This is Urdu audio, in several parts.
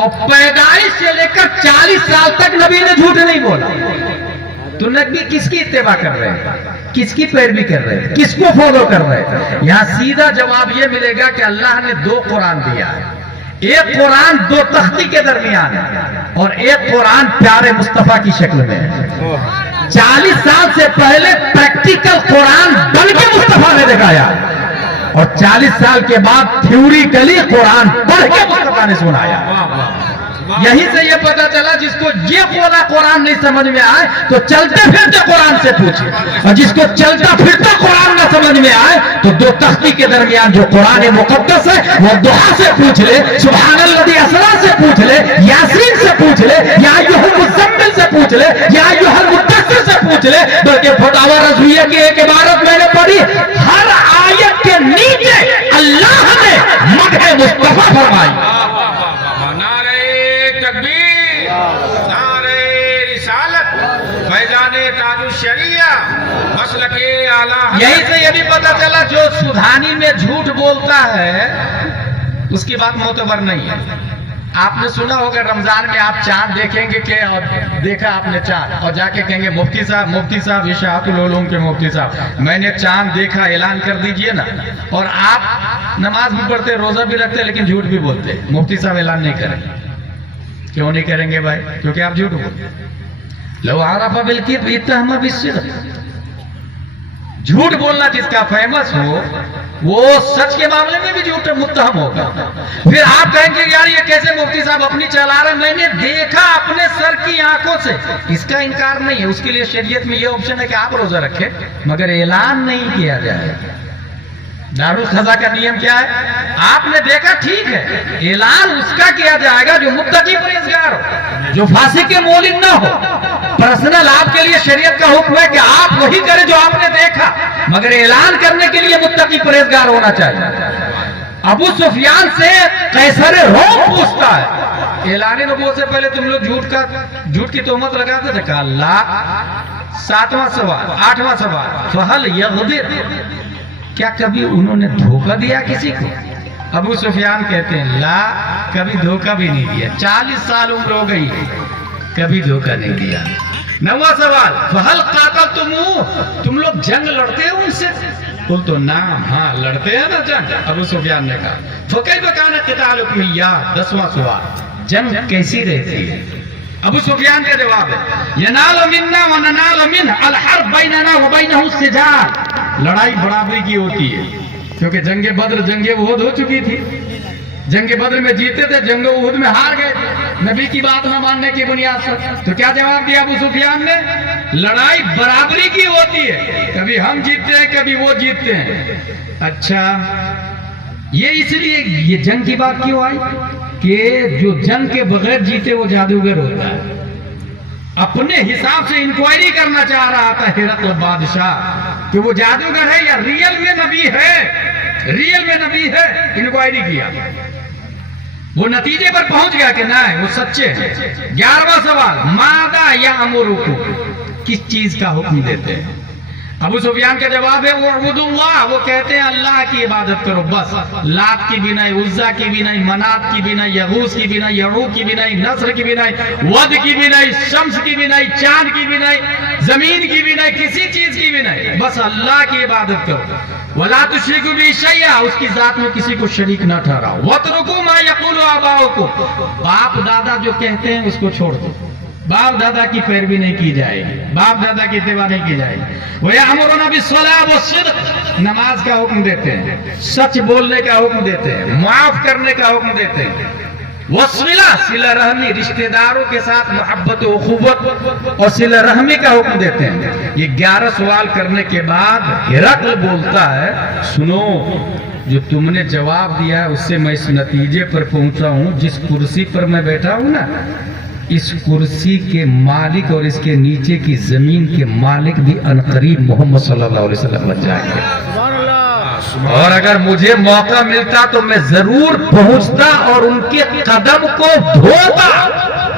اور پیدائش سے لے کر 40 سال تک نبی نے جھوٹ نہیں بولا. تو نبی کس کی اتباع کر رہے ہیں, کس کی پیروی کر رہے ہیں, کس کو فالو کر رہے ہیں؟ یہاں سیدھا جواب یہ ملے گا کہ اللہ نے 2 قرآن دیا ہے. ایک قرآن 2 تختی کے درمیان ہے اور ایک قرآن پیارے مصطفیٰ کی شکل میں ہے. 40 سال سے پہلے پریکٹیکل قرآن بن کے مصطفیٰ نے دکھایا اور 40 سال کے بعد تھیوریکلی قرآن پڑھ کے مصطفیٰ نے سنایا. یہیں سے یہ پتا چلا جس کو یہ قرآن نہیں سمجھ میں آئے تو چلتے پھرتے قرآن سے پوچھے, اور جس کو چلتا پھرتا قرآن نہ سمجھ میں آئے تو 2 تختی کے درمیان جو قرآن مقدس ہے وہ دعا سے پوچھ لے, سبحان الذی اسریٰ سے پوچھ لے, یاسین سے پوچھ لے, یا ایھا المزمل سے پوچھ لے, یا ایھا المدثر سے پوچھ لے. بلکہ فتاوی رضویہ کی ایک عبارت میں نے پڑھی, ہر آیت کے نیچے اللہ نے مدح مصطفیٰ فرمائی. یہی سے یہ بھی پتا چلا جو سودھانی میں جھوٹ بولتا ہے اس کی بات معتبر نہیں ہے. آپ نے سنا ہوگا رمضان میں آپ چاند دیکھیں گے کہ اور دیکھا آپ نے چاند اور جا کے کہیں گے مفتی صاحب اشاعت العلوم کے مفتی صاحب میں نے چاند دیکھا, اعلان کر دیجئے نا. اور آپ نماز بھی پڑھتے, روزہ بھی رکھتے, لیکن جھوٹ بھی بولتے. مفتی صاحب اعلان نہیں کریں گے. کیوں نہیں کریں گے بھائی؟ کیونکہ آپ جھوٹ بولتے. لو عرف بالکذب اتهم بالصدق. جھوٹ بولنا جس کا فیمس ہو وہ سچ کے معاملے میں بھی جھوٹ متہم ہوگا. پھر آپ کہیں گے یار یہ کیسے مفتی صاحب اپنی چلا رہے ہیں, میں نے دیکھا اپنے سر کی آنکھوں سے. اس کا انکار نہیں ہے, اس کے لیے شریعت میں یہ آپشن ہے کہ آپ روزہ رکھیں مگر اعلان نہیں کیا جائے. دارالقضا کا نیم کیا ہے؟ آپ نے دیکھا ٹھیک ہے, اعلان اس کا کیا جائے گا جو متقی پرہیزگار ہو, جو فاسق کے مولد نہ ہو. پرسنل آپ کے لیے شریعت کا حکم ہے کہ آپ وہی کریں جو آپ نے دیکھا, مگر اعلان کرنے کے لیے متقی پرہیزگار ہونا چاہیے. ابو سفیان سے قیصر روم پوچھتا ہے اعلان نبوت سے پہلے تم لوگ جھوٹ کی تہمت لگاتے تھے. کہا اللہ. 7واں سوال 8واں سوال فہل یغدر, کیا کبھی انہوں نے دھوکہ دیا کسی کو؟ ابو سفیان کہتے ہیں لا, کبھی دھوکہ بھی نہیں دیا. 40 سال عمر ہو گئی, کبھی دھوکہ نہیں دیا. 9واں سوال فہل قاتلتموہ, تم لوگ جنگ لڑتے ہو ان سے؟ قلت نعم, ہاں لڑتے ہیں نا جنگ. ابو سفیان نے کہا فکیف کان قتالکم ایاہ. 10واں سوال جنگ کیسی رہتی ہے؟ ابو سفیان کا جواب ہے ینال منا وننال منہ الحرب بیننا وبینہ السجال. لڑائی برابری کی ہوتی ہے کیونکہ جنگ بدر جنگ احد ہو چکی تھی. جنگ بدر میں جیتے تھے, جنگ احد میں ہار گئے نبی کی بات نہ ماننے کی بنیاد پر. تو کیا جواب دیا ابو سفیان نے؟ لڑائی برابری کی ہوتی ہے, کبھی ہم جیتتے ہیں کبھی وہ جیتتے ہیں. اچھا یہ اس لیے یہ جنگ کی بات کیوں آئی کہ جو جنگ کے بغیر جیتے وہ جادوگر ہوتا ہے. اپنے حساب سے انکوائری کرنا چاہ رہا تھا ہرقل بادشاہ کہ وہ جادوگر ہے یا ریئل میں نبی ہے. ریئل میں نبی ہے, انکوائری کیا, وہ نتیجے پر پہنچ گیا کہ نہیں وہ سچے ہیں. 11واں سوال ماذا یامرکم, کس چیز کا حکم دیتے ہیں؟ ابو سفیان کا جواب ہے وَاعْبُدُوا اللَّهَ, وہ کہتے ہیں اللہ کی عبادت کرو بس. لات کی بھی نہیں, عزا کی بھی نہیں, منات کی بھی نہیں, یغوث کی بھی نہیں, یعوق کی بھی نہیں, نصر کی بھی نہیں, ود کی بھی نہیں, شمس کی بھی نہیں, چاند کی بھی نہیں, زمین کی بھی نہیں, کسی چیز کی بھی نہیں, بس اللہ کی عبادت کرو. وَلَا تُشْرِكُوا بِهِ شَيْئًا, اس کی ذات میں کسی کو شریک نہ ٹھہراؤ. وَاتْرُكُوا مَا يَقُولُ آبَاؤُكُمْ, باپ دادا جو کہتے ہیں اس کو چھوڑ دو. باپ دادا کی پیروی نہیں کی جائے گی, باپ دادا کی اتباع نہیں کی جائے گی. وَيَأْمُرُونَ بِالصَّلَاةِ وَالصِّدْقِ, نماز کا حکم دیتے ہیں, سچ بولنے کا حکم دیتے ہیں, معاف کرنے کا حکم دیتے ہیں. وَالصِّلَةِ, صلہ رحمی, رشتہ داروں کے ساتھ محبت و اخوت اور صلہ رحمی کا حکم دیتے ہیں. یہ 11 سوال کرنے کے بعد ہرقل بولتا ہے سنو, جو تم نے جواب دیا ہے اس سے میں اس نتیجے پر پہنچا ہوں, جس کرسی پر میں بیٹھا ہوں نا, اس کرسی کے مالک اور اس کے نیچے کی زمین کے مالک بھی عنقریب محمد صلی اللہ علیہ وسلم بن جائیں گے. اور اگر مجھے موقع ملتا تو میں ضرور پہنچتا اور ان کے قدم کو دھوتا,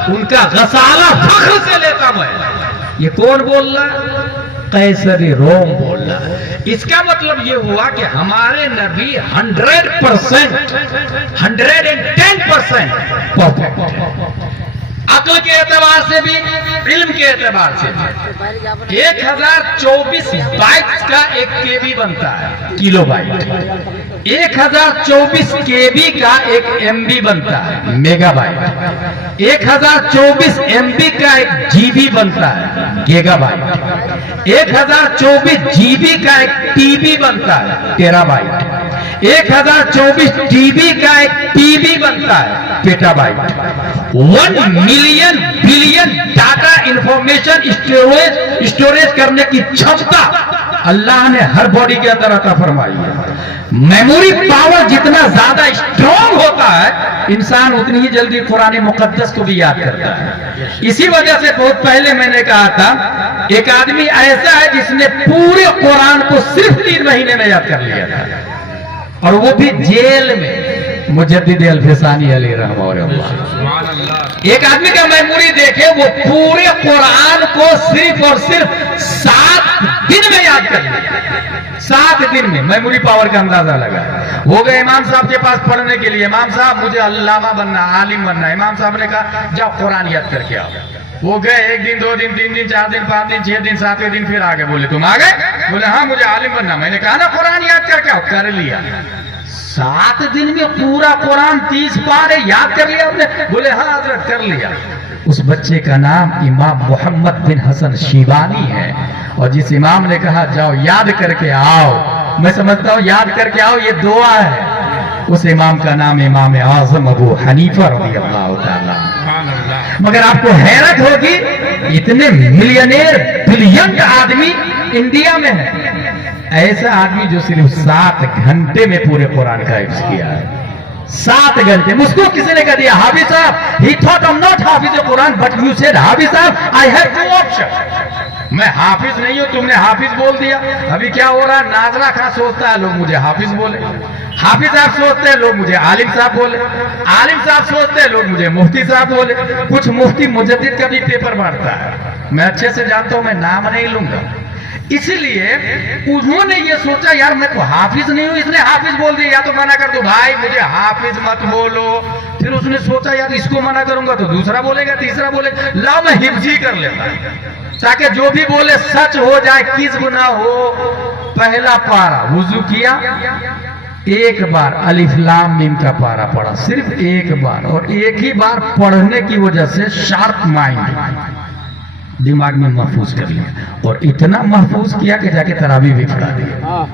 ان کا غسالہ فخر سے لیتا. میں یہ کون بول رہا؟ قیصر روم بولنا ہے۔ اس کا مطلب یہ ہوا کہ ہمارے نبی 100%، 110% پرفیکٹ ہے، عقل کے اعتبار سے بھی، علم کے اعتبار سے بھی۔ 1024 بائٹس کا ایک کے بی بنتا ہے، کلو بائٹ۔ 1024 کے بی کا ایک ایم بی بنتا ہے، میگا بائٹ۔ 1024 ایم بی کا ایک جی بی بنتا ہے، گیگا بائٹ۔ 1024 جی بی کا ایک ٹی بی بنتا ہے، ٹیرا بائٹ۔ 1024 ٹی بی کا ایک پی بی بنتا ہے، petabyte. 1 million billion data information storage کرنے کی چھمتا اللہ نے ہر باڈی کے اندر عطا فرمائی ہے۔ میموری پاور جتنا زیادہ اسٹرانگ ہوتا ہے، انسان اتنی ہی جلدی قرآن مقدس کو بھی یاد کرتا ہے۔ اسی وجہ سے بہت پہلے میں نے کہا تھا، ایک آدمی ایسا ہے جس نے پورے قرآن کو صرف 3 مہینے میں یاد کر لیا تھا، اور وہ بھی جیل میں، مجدد الفسانی علیہ رحمہ اللہ۔ ایک آدمی کا میموری دیکھے، وہ پورے قرآن کو صرف اور صرف 7 دن میں یاد کر لیا، 7 دن میں۔ میموری پاور کا اندازہ لگا۔ وہ گئے امام صاحب کے پاس پڑھنے کے لیے، امام صاحب مجھے علامہ بننا، عالم بننا۔ امام صاحب نے کہا جاؤ قرآن یاد کر کے آؤ۔ وہ گئے، 1 دن 2 دن 3 دن 4 دن 5 دن 6 دن 7ویں دن پھر آگے بولے تم آ گئے؟ بولے ہاں مجھے عالم بننا۔ میں نے کہا نا قرآن یاد کر کے آؤ، کر لیا۔ 7 دن میں پورا قرآن 30 پارے یاد کر لیا آپ نے؟ بولے ہاں حضرت کر لیا۔ اس بچے کا نام امام محمد بن حسن شیبانی ہے، اور جس امام نے کہا جاؤ یاد کر کے آؤ، میں سمجھتا ہوں یاد کر کے آؤ یہ دعا ہے، اس امام کا نام امام اعظم ابو حنیفہ رضی اللہ تعالیٰ۔ مگر آپ کو حیرت ہوگی، اتنے ملینئر بلین آدمی انڈیا میں ہے، ایسا آدمی جو صرف 7 گھنٹے میں پورے قرآن کا حفظ کیا ہے۔ 7 گھنٹے۔ مجھ کو کسی نے کہا دیا حافظ صاحب، he thought I'm not حافظ قرآن but you said حافظ صاحب I have 2 options۔ میں حافظ نہیں ہوں، تم نے حافظ بول دیا۔ ابھی کیا ہو رہا ہے، ناظرہ خان سوچتا ہے لوگ مجھے حافظ بولے، حافظ صاحب سوچتے ہیں لوگ مجھے عالم صاحب بولے، عالم صاحب سوچتے ہیں لوگ مجھے مفتی صاحب بولے۔ کچھ مفتی مجدد کا بھی پیپر مارتا ہے، میں اچھے سے جانتا ہوں، میں نام نہیں لوں گا۔ اسی لیے انہوں نے یہ سوچا یار میں تو حافظ نہیں ہوں، اس نے حافظ بول دیا، یا تو منع کر دو بھائی مجھے حافظ مت بولو۔ پھر اس نے سوچا یار اس کو منع کروں گا تو دوسرا بولے گا، تیسرا بولے گا، لاؤ میں حفظ ہی کر لیتا ہوں تاکہ جو بھی بولے سچ ہو جائے، کذب نہ ہو۔ پہلا پارا وضو کیا، 1 بار الف لام میم کا پارا پڑھا، صرف 1 بار، اور 1 ہی بار پڑھنے کی وجہ سے شارپ مائنڈ دماغ میں محفوظ کر لیا، اور اتنا محفوظ کیا کہ جا کے تراویح بھی پڑھا دیا۔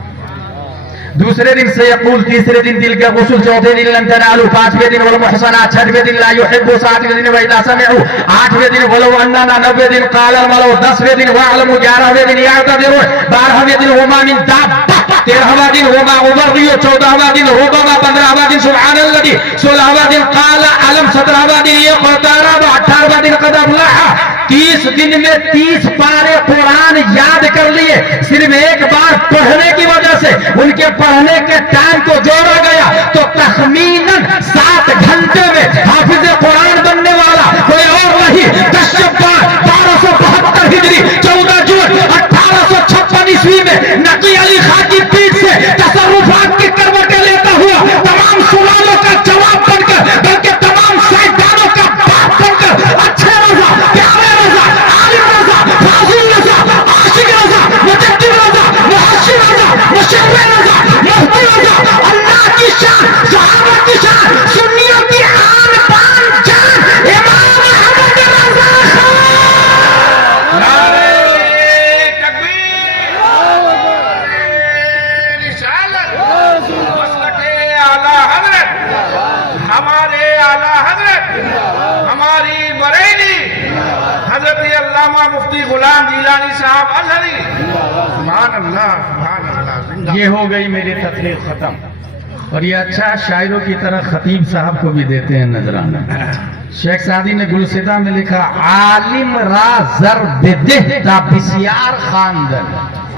دوسرے دن سے یقول، تیسرے دن دل کا غسل، چوتھے دن لن تنالوا، 5ویں دن والمحصنات، 6ویں دن لا يحب، 7ویں دن واذا سمعوا، 8ویں دن ولو اننا، 9ویں دن قال الملو، 10ویں دن واعلموا، 11ویں دن يعتذرون، 12ویں دن وما من دابة، 13واں دن وما ابرئ، 14واں دن ربما، 15واں دن سبحان الذي، 16واں دن قال علم، 17واں دن اقترب، 18واں دن قد افلح۔ 30 دن میں 30 پارے قرآن یاد کر لیے، صرف 1 بار پڑھنے کی وجہ سے۔ ان کے پڑھنے کے ٹائم کو جوڑا گیا تو تخمیناً 7 گھنٹے میں حافظ قرآن بننے والا کوئی اور نہیں، 10 شعبان 1272 ہجری، 14 جون 1856 عیسوی میں نقی علی خان کی پیٹھ سے تصرفات کی کروٹیں لیتا ہوا، تمام سوالوں کا جواب بن کر، بلکہ تمام سائنسدانوں کا باپ بن کر، اچھے رضا، پیارے رضا، عالم رضا، فاضل رضا، عاشق رضا، مجدد رضا، محسن رضا، مشرع رضا، مفتی رضا، اللہ کی شان، صحابہ کی شان، سنیوں کی آن بان جان، امام احمد رضا خان۔ نعرہ تکبیر، رسالت، مسلک اعلیٰ حضرت، ہمارے اعلیٰ حضرت، ہماری بریلی حضرت علامہ مفتی غلام جیلانی صاحب ازہری، سبحان اللہ سبحان اللہ۔ یہ ہو گئی میری تقریر ختم، اور یہ اچھا شاعروں کی طرح خطیب صاحب کو بھی دیتے ہیں نذرانہ۔ شیخ سعدی نے گلستہ میں لکھا، عالم را زر بدہ تا بسیار خواندن،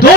2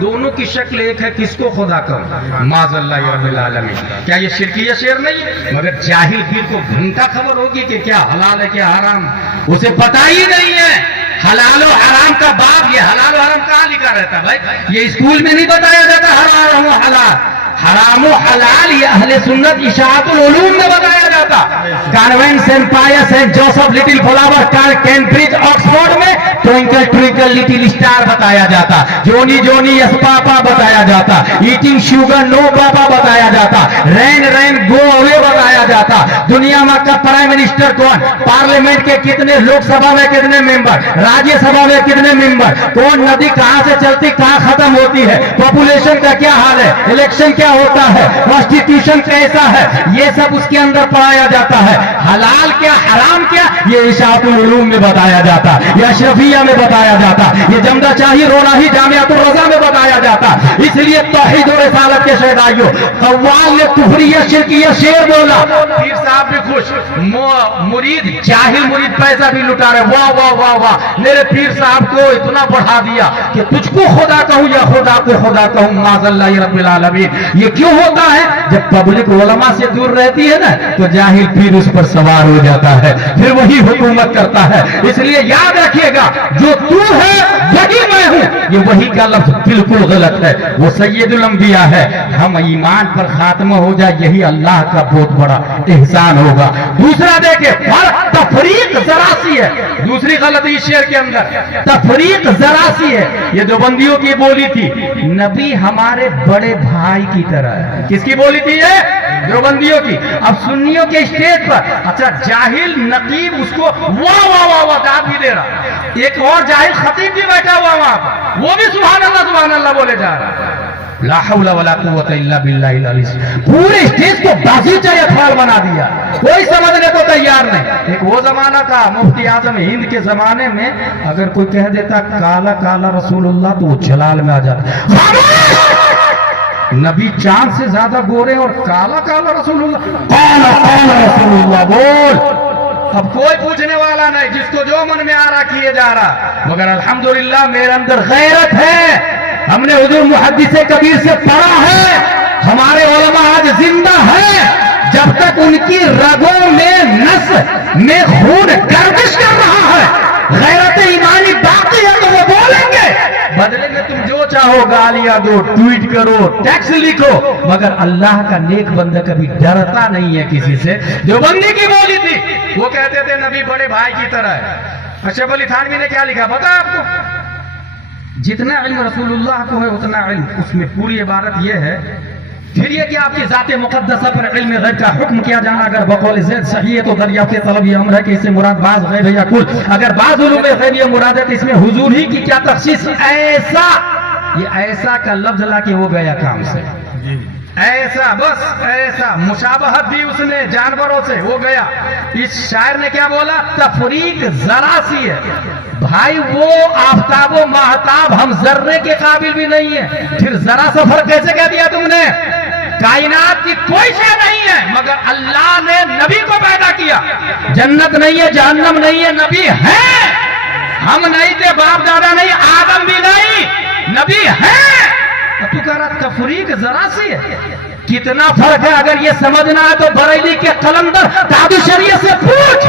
دونوں کی شکل ایک ہے، کس کو خدا کہوں؟ معاذ اللہ رب العالمین۔ کیا یہ شرکیہ شعر نہیں ہے؟ مگر جاہل پیر کو گھنٹا خبر ہوگی کہ کیا حلال ہے کیا حرام، اسے پتہ ہی نہیں ہے۔ حلال و حرام کا باب، یہ حلال و حرام کہاں لکھا رہتا بھائی؟ یہ اسکول میں نہیں بتایا جاتا حرام و حلال، حرام و حلال یہ اہل سنت اشاعت العلوم میں بتایا جاتا۔ کانوینٹ سینٹ پائر saint Joseph little flower Cambridge Oxford میں ٹوئنکل ٹوئنکل لٹل اسٹار بتایا جاتا، جونی جونی یس پاپا بتایا جاتا، ایٹنگ شوگر نو پاپا بتایا جاتا، رین رین گو اوے بتایا جاتا۔ دنیا میں کا پرائم منسٹر کون، پارلیمنٹ کے کتنے، لوک سبھا میں کتنے ممبر، راجیہ سبھا میں کتنے ممبر، کون ندی کہاں سے چلتی کہاں ختم ہوتی ہے، پاپولیشن کا کیا حال ہے، الیکشن کیا ہوتا ہے، کانسٹیٹیوشن کیسا ہے، یہ سب اس کے اندر پڑھایا جاتا ہے۔ حلال کیا حرام کیا یہ اشاعت العلوم میں بتایا جاتا، یہ اشرفیہ میں بتایا جاتا، یہ جمدہ چاہی روناہی جامعۃ الرضا میں بتایا جاتا۔ اس لیے توحید و رسالت کے شہدائیوں، قوال نے کفریہ شرکیہ شعر بولا، پیر صاحب بھی خوش، مرید جاہل مرید پیسہ بھی لٹا رہے، واہ واہ واہ واہ، میرے پیر صاحب کو اتنا بڑھا دیا کہ تجھ کو خدا کہوں یا خدا کو خدا کہوں، معاذ اللہ رب العالمین۔ یہ کیوں ہوتا ہے؟ جب پبلک علماء سے دور رہتی ہے نا تو جاہل پیر اس پر سوار ہو جاتا ہے، پھر وہی حکومت کرتا ہے۔ اس لیے یاد رکھیے گا، جو تو ہے وہی میں ہوں، یہ وہی کا لفظ بالکل غلط ہے، وہ سید الانبیاء ہے۔ ہم ایمان پر خاتمہ ہو جائے یہی اللہ کا بہت بڑا احسان ہوگا۔ دوسرا دیکھیں، تفریق ذرا سی ہے، دوسری غلطی شعر کے اندر تفریق ذرا سی ہے۔ یہ دیوبندیوں کی بولی تھی، نبی ہمارے بڑے بھائی کی طرح ہے۔ کس کی بولی تھی یہ؟ دیوبندیوں کی۔ اب سنیوں کے اسٹیج پر اچھا جاہل نقیب اس کو واہ واہ واہ واہ داد بھی دے رہا، ایک اور جاہل خطیب بھی بیٹھا ہوا وہاں پر، وہ بھی سبحان اللہ بولے جا رہا۔ لا حول ولا قوت الا باللہ العلی العظیم۔ پورے اسٹیج کو بازیچہ یا تھال بنا دیا، کوئی سمجھنے کو تیار نہیں۔ ایک وہ زمانہ تھا مفتی اعظم ہند کے زمانے میں، اگر کوئی کہہ دیتا کالا کالا رسول اللہ تو وہ جلال میں آ جاتا۔ نبی چاند سے زیادہ گورے اور کالا کالا رسول اللہ، کالا کالا رسول اللہ بول۔ اب کوئی پوچھنے والا نہیں، جس کو جو من میں آ رہا کیے جا رہا، مگر الحمدللہ میرے اندر غیرت ہے۔ ہم نے حضور محدث کبیر سے پڑھا ہے، ہمارے علماء آج زندہ ہیں، جب تک ان کی رگوں میں نس میں خون گردش کر رہا ہے، غیرت ایمانی باقی ہے تو وہ بولیں گے۔ بدلے میں تم جو چاہو گالیاں دو، ٹویٹ کرو، ٹیکس لکھو، مگر اللہ کا نیک بندہ کبھی ڈرتا نہیں ہے کسی سے۔ دیوبندی کی بولی تھی، وہ کہتے تھے نبی بڑے بھائی کی طرح ہے۔ اشرف علی تھانوی نے کیا لکھا پتا آپ کو؟ جتنا علم رسول اللہ کو ہے اتنا علم، اس میں پوری عبارت یہ ہے، پھر یہ کہ آپ کی ذات مقدسہ پر علم غیب کا حکم کیا جانا اگر بقول زید صحیح ہے تو دریافت طلب یہ امر ہے کہ اس سے مراد بعض غیب ہے یا کل، اگر بعض علوم غیب یہ مراد ہے تو اس میں حضور ہی کی کیا تخصیص؟ ایسا، یہ ایسا کا لفظ لا کے وہ گیا کام سے، ایسا بس ایسا، مشابہت بھی اس نے جانوروں سے، وہ گیا۔ اس شاعر نے کیا بولا؟ تفریق ذرا سی ہے بھائی، وہ آفتاب و ماہتاب ہم ذرے کے قابل بھی نہیں ہے، پھر ذرا سا فرق کیسے کہہ دیا تم نے؟ کائنات کی کوئی شے نہیں ہے مگر اللہ نے نبی کو پیدا کیا، جنت نہیں ہے جہنم نہیں ہے، نبی ہے۔ ہم نہیں تھے، باپ دادا نہیں، آدم بھی نہیں، نبی ہے۔ تو کہہ رہا تفریق ذرا سی ہے، کتنا فرق ہے؟ اگر یہ سمجھنا ہے تو بریلی کے قلندر تاج شریعت سے پوچھ،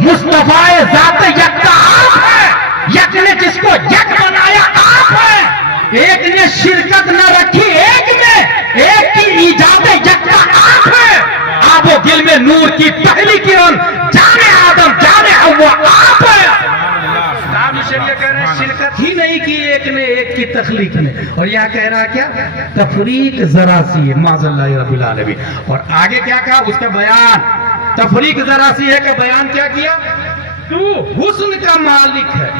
مصطفیٰ ذات یکتا آپ ہے، یک نے جس کو یک بنایا آپ ہے، ایک نے شرکت نہ رکھی ایک میں، ایک کی ایجاد یکتا آپ ہے، آب و گل میں نور کی پہلی کرن جانے آدم جانے حوا آپ ہے۔ شریعت کہہ رہے ہیں شرکت ہی نہیں کی ایک نے ایک کی تخلیق میں، اور یہاں کہہ رہا کیا؟ تفریق ذرا سی ہے، معاذ اللہ رب العالمین۔ اور آگے کیا کہا اس کا بیان؟ تفریق ذرا سی ہے کہ بیان کیا کیا؟ تو حسن کا مالک ہے،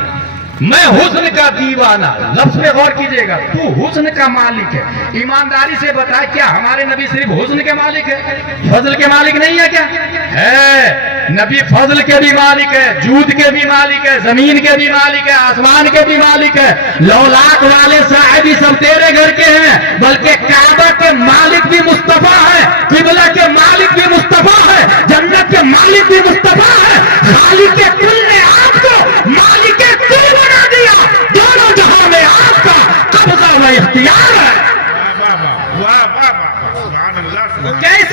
میں حسن کا دیوانہ، لفظ پہ غور کیجئے گا، تو حسن کا مالک ہے۔ ایمانداری سے بتائے کیا ہمارے نبی صرف حسن کے مالک ہے، فضل کے مالک نہیں ہے کیا؟ ہے، نبی فضل کے بھی مالک ہے، جود کے بھی مالک ہے، زمین کے بھی مالک ہے، آسمان کے بھی مالک ہے، لولاک والے صاحبی سب تیرے گھر کے ہیں، بلکہ کعبہ کے مالک بھی مصطفیٰ ہے، قبلہ کے مالک بھی مصطفیٰ ہے، جنت کے مالک بھی مصطفیٰ ہے، خالق کے کل نے آپ کو مالک کے کل بنا دیا، دونوں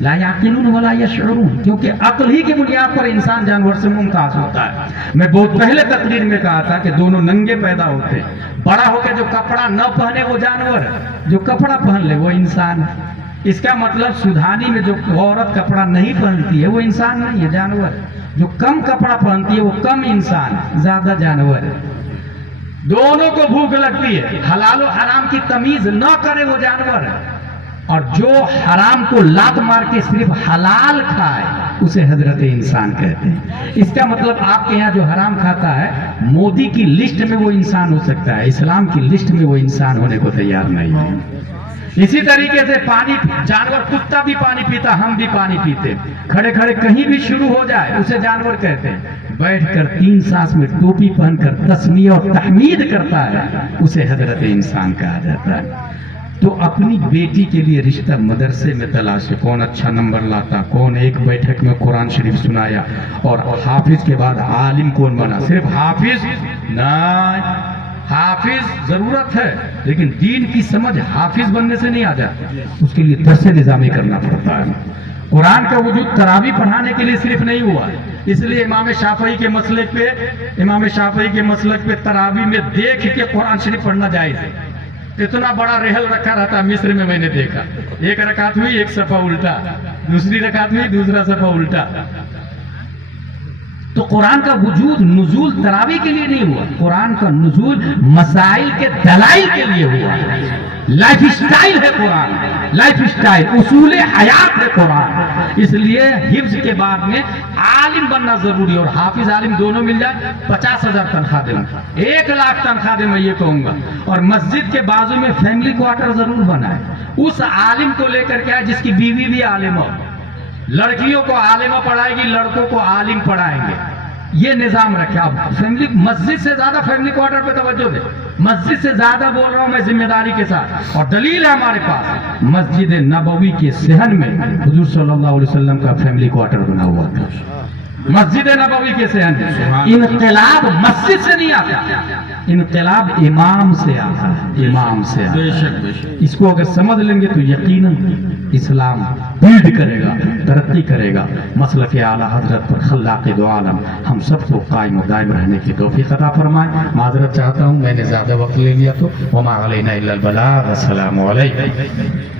لا یعقلون ولا یشعرون، کیونکہ عقل ہی کی بنیاد پر انسان جانور سے ممتاز ہوتا ہے۔ میں بہت پہلے تقریر میں کہا تھا کہ دونوں ننگے پیدا ہوتے ہیں، بڑا ہو کے جو کپڑا نہ پہنے وہ جانور ہے، جو کپڑا پہن لے وہ انسان ہے۔ اس کا مطلب سودھانی میں جو عورت کپڑا نہیں پہنتی ہے وہ انسان نہیں ہے، جانور ہے۔ جو کم کپڑا پہنتی ہے وہ کم انسان ہے، زیادہ جانور ہے۔ دونوں کو بھوک لگتی ہے، حلال و حرام کی تمیز نہ کرے وہ جانور ہے، اور جو حرام کو لات مار کے صرف حلال کھائے اسے حضرت انسان کہتے ہیں۔ اس کا مطلب آپ کے یہاں جو حرام کھاتا ہے مودی کی لسٹ میں وہ انسان ہو سکتا ہے، اسلام کی لسٹ میں وہ انسان ہونے کو تیار نہیں ہے۔ اسی طریقے سے پانی، جانور کتا بھی پانی پیتا، ہم بھی پانی پیتے، کھڑے کھڑے کہیں بھی شروع ہو جائے اسے جانور کہتے ہیں۔ بیٹھ کر 3 سانس میں ٹوپی پہن کر تسمیہ اور تحمید کرتا ہے اسے حضرت انسان کہا جاتا ہے۔ تو اپنی بیٹی کے لیے رشتہ مدرسے میں تلاش ہے، کون اچھا نمبر لاتا، کون ایک بیٹھک میں قرآن شریف سنایا، اور حافظ کے بعد عالم کون بنا۔ صرف حافظ نہیں، حافظ ضرورت ہے لیکن دین کی سمجھ حافظ بننے سے نہیں آ جاتی، اس کے لیے درس نظامی کرنا پڑتا ہے۔ قرآن کا وجود تراویح پڑھانے کے لیے صرف نہیں ہوا، اس لیے امام شافعی کے مسلک پہ تراویح میں دیکھ کے قرآن شریف پڑھنا جائز ہے۔ اتنا بڑا رحل رکھا رہتا مصر میں، میں نے دیکھا، ایک رکعت ہوئی ایک صفحہ الٹا، دوسری رکعت ہوئی دوسرا صفحہ الٹا۔ تو قرآن کا وجود نزول تراویح کے لیے نہیں ہوا، قرآن کا نزول مسائل کے دلائل کے لیے ہوا۔ لائف سٹائل ہے قرآن، لائف سٹائل، اصول حیات ہے قرآن۔ اس لیے حفظ کے بعد میں عالم بننا ضروری ہے، اور حافظ عالم دونوں مل جائے 50,000 تنخواہ دیں گے، 1 لاکھ تنخواہ دیں، میں یہ کہوں گا۔ اور مسجد کے بازو میں فیملی کوارٹر ضرور بنائے، اس عالم کو لے کر کے آئے جس کی بیوی بھی عالم ہو، لڑکیوں کو عالمہ پڑھائے گی، لڑکوں کو عالم پڑھائیں گے، یہ نظام رکھے۔ اب فیملی، مسجد سے زیادہ فیملی کوارٹر پہ توجہ دے، مسجد سے زیادہ بول رہا ہوں میں ذمہ داری کے ساتھ، اور دلیل ہے ہمارے پاس، مسجد نبوی کے صحن میں حضور صلی اللہ علیہ وسلم کا فیملی کوارٹر بنا ہوا تھا، مسجد نبوی کے صحن میں۔ انقلاب مسجد سے نہیں آتا، انقلاب امام سے آتا ہے، امام سے آتا ہے۔ اس کو اگر سمجھ لیں گے تو یقیناً اسلام بلڈ کرے گا، ترقی کرے گا۔ مسلک اعلیٰ حضرت پر خلاق دو عالم ہم سب کو قائم و دائم رہنے کی توفیق عطا فرمائے۔ معذرت چاہتا ہوں میں نے زیادہ وقت لے لیا تو، وما علینا الا البلاغ۔ السلام علیکم۔